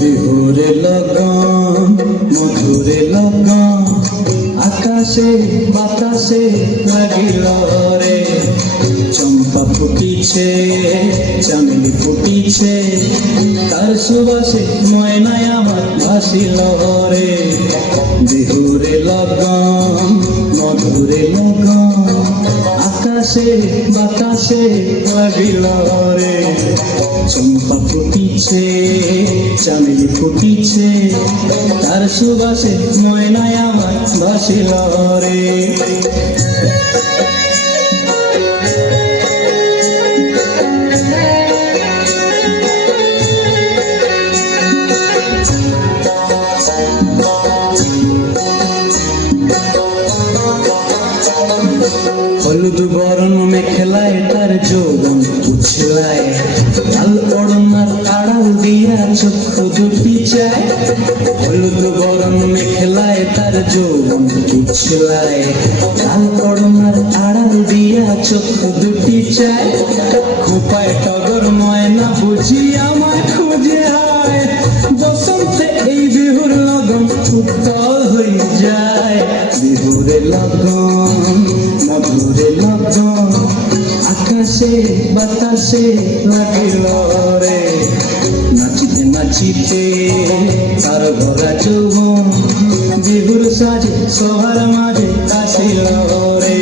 বিহুরে লগন মধুরে লগন আকাশে বাতাসে লাগিল রে, চম্পা ফুটিছে চামেলি ফুটিছে, তার সুবাসে ময়নায় আমার ভাসিল রে। বিহুরে লগন মধুরে লগন আকাশে বাতাসে লাগিল রে, চম্পা ফুটিছে চামেলি ফুটিছে, তার সুবাসে ময়নায় আমার ভাসিল রে। হলুদ বরণ মেখেলায় তার যৌবন উছলায়, লাল ওড়নার আড়াল দিয়া চক্ষু দুটি চায়। হলুদ বরণ মেখেলায় তার যৌবন উছলায়, লাল ওড়নার আড়াল দিয়া চক্ষু দুটি চায়। খোপায় টগর ময়না বুঝি আমায় খুঁজে আয়, বসন্তে এই বিহুর লগন উত্তল হয়ে যায়। বিহুরে লগন মধুরে লগন আকাশে বাতাসে লাগিল রে, নাচিতে নাচিতে তার ভরা যৌবন বিহুর সাজে সবার মাঝে আসিল রে।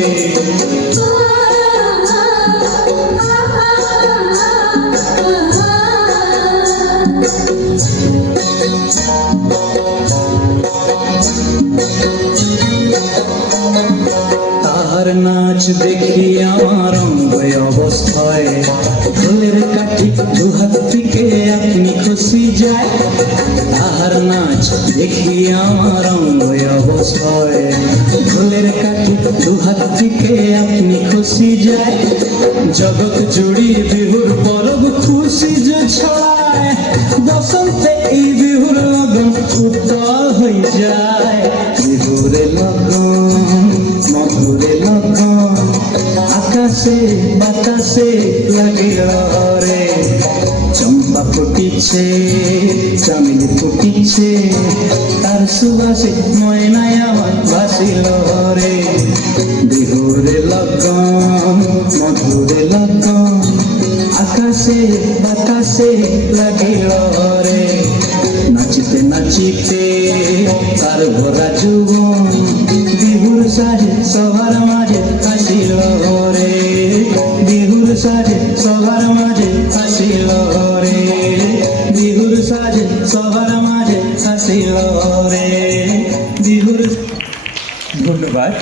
তাহার নাচ দেখি আমার অঙ্গ অবস্থায়, ঢোলের কাঠি দুহাত থেকে আপনি খুশি যায়। তাহার নাচ দেখি আমার অঙ্গ অবস্থায়, ঢোলের কাঠি দুহাত থেকে আপনি খুশি যায়। জগৎ জুড়ি বিহুর পরব খুশি যে ছড়ায়, বসন্তে এই বিহুর লগন উত্তল হয়ে যায়। বিহুরে লগন মধুরে লগন আকাশে বাতাসে লাগিল রে, চম্পা ফুটিছে চামেলি ফুটিছে, তার সুবাসে ময়নায় আমার ভাসিল রে। বিহুরে লগন মধুরে লগন আকাশে বাতাসে লাগিল রে, নাচিতে নাচিতে তার ভরা যৌবন বিহুর সাজে সবার মাঝে আসিল রে। বিহুর সাজে সবার মাঝে আসিল রে, বিহুর সাজে সবার মাঝে আসিল রে। বিহুর ধন্যবাদ।